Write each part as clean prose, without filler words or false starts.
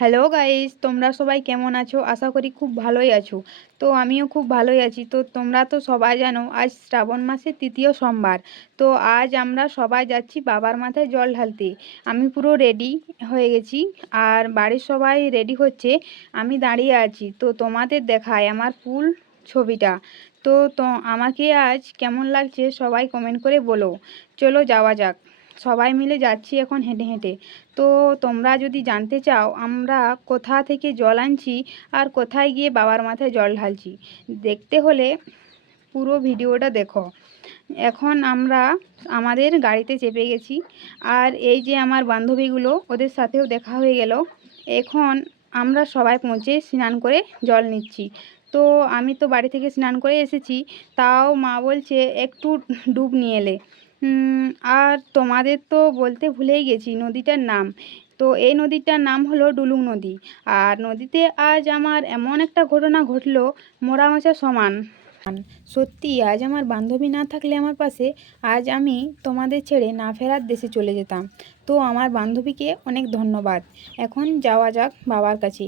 Hello guys, তোমরা সবাই কেমন আছো? আশা করি খুব ভালোই আছো। তো আমিও খুব ভালোই আছি। তো তোমরা তো সবাই জানো আজ শ্রাবণ মাসের তৃতীয় সোমবার। তো আজ আমরা সবাই যাচ্ছি বাবার মাথায় জল ঢালতে। আমি পুরো রেডি হয়ে গেছি আর বাড়ির সবাই রেডি হচ্ছে, আমি দাঁড়িয়ে আছি। তো তোমাদের দেখায় আমার ফুল ছবিটা। তো আমাকে আজ কেমন লাগছে সবাই কমেন্ট করে বলো। চলো যাওয়া যাক, সবাই মিলে যাচ্ছি এখন হেঁটে হেঁটে। তো তোমরা যদি জানতে চাও আমরা কোথা থেকে জল আনছি আর কোথায় গিয়ে বাবার মাথায় জল ঢালছি, দেখতে হলে পুরো ভিডিওটা দেখো। এখন আমরা আমাদের গাড়িতে চেপে গেছি আর এই যে আমার বান্ধবীগুলো, ওদের সাথেও দেখা হয়ে গেল। এখন আমরা সবাই পৌঁছে স্নান করে জল নিচ্ছি। তো আমি তো বাড়ি থেকে স্নান করে এসেছি, তাও মা বলছে একটু ডুব নিয়ে এলে। আর তোমাদের তো বলতে ভুলেই গেছি নদীটার নাম। তো এই নদীটার নাম হলো ডুলুং নদী। আর নদীতে আজ আমার এমন একটা ঘটনা ঘটলো, মরা মাছা সমান। সত্যি আজ আমার বান্ধবী না থাকলে আমার পাশে, আজ আমি তোমাদের ছেড়ে না ফেরার দেশে চলে যেতাম। তো আমার বান্ধবীকে অনেক ধন্যবাদ। এখন যাওয়া যাক বাবার কাছে।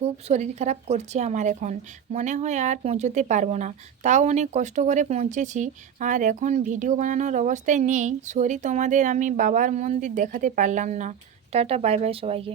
খুব শরীর খারাপ করছে আমার এখন, মনে হয় আর পৌঁছতে পারবো না। তাও অনেক কষ্ট করে পৌঁছেছি আর এখন ভিডিও বানানোর অবস্থায় নেই। সরি, তোমাদের আমি বাবার মন্দির দেখাতে পারলাম না। টাটা, বাই বাই সবাইকে।